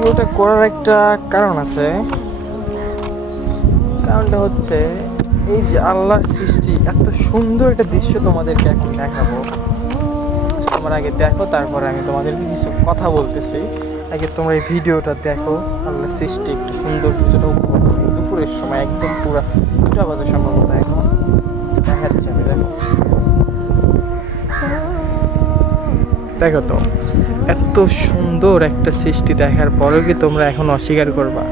ভিডিওটা করার একটা কারণ আছে। কারণটা হচ্ছে এই যে আল্লাহর সৃষ্টি, এত সুন্দর একটা দৃশ্য তোমাদেরকে এখন দেখাবো। তোমরা আগে দেখো, তারপরে আমি তোমাদেরকে কিছু কথা বলতেছি। আগে তোমরা এই ভিডিওটা দেখো, আল্লাহর সৃষ্টি একটু সুন্দর কিছুটা উপভোগ করি। দুপুরের সময় একদম পুরা 2টা বাজে সম্ভবত এখন দেখাচ্ছে। আমি দেখো, দেখো তো, এত সুন্দর একটা সৃষ্টি দেখার পরেও কি তোমরা এখন অস্বীকার করবা?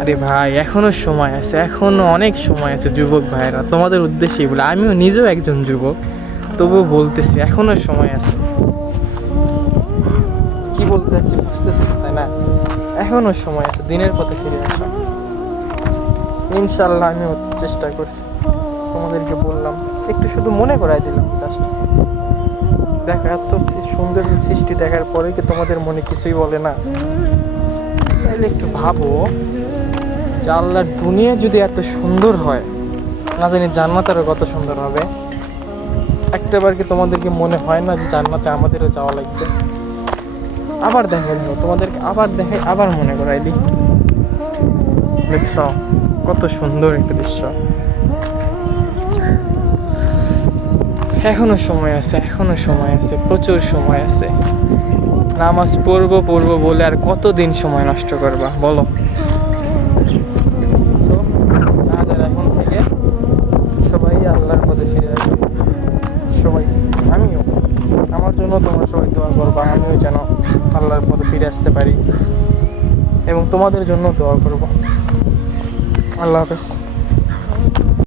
আরে ভাই, এখনো সময় আছে, এখনো অনেক সময় আছে যুবক ভাইরা, তোমাদের উদ্দেশ্যেই বলে। আমিও নিজেও একজন যুবক, তবুও বলতেছি এখনো সময় আছে। কি বলতে চাচ্ছি বুঝতেছি, তাই না? এখনো সময় আছে, দিনের পথে ফিরে আসা। ইনশাল্লাহ আমিও চেষ্টা করছি, তোমাদেরকে বললাম, একটু শুধু মনে করাই দিলাম জাস্ট। দেখো, এত সুন্দর সৃষ্টি দেখার পরে কি তোমাদের মনে কিছুই বলে না? তাহলে একটু ভাবো যে আল্লাহর দুনিয়া যদি এত সুন্দর হয়, না জানি জান্নাতেরও কত সুন্দর হবে। একটাবার কি তোমাদেরকে মনে হয় না যে জান্নাতে আমাদেরও যাওয়া লাগবে? আবার দেখো, তোমাদেরকে আবার দেখে আবার মনে করাই দিই। দেখছ কত সুন্দর একটা দৃশ্য। এখনো সময় আছে, এখনো সময় আছে, প্রচুর সময় আছে। নামাজ পড়বো বলে আর কতদিন সময় নষ্ট করবা বলো? এখন থেকে সবাই আল্লাহর পথে ফিরে আসবে। সবাই, আমিও, আমার জন্য তোমরা সবাই দোয়া করবা, আমিও যেন আল্লাহর পথে ফিরে আসতে পারি, এবং তোমাদের জন্য দোয়া করবো। আল্লাহ হাফেজ।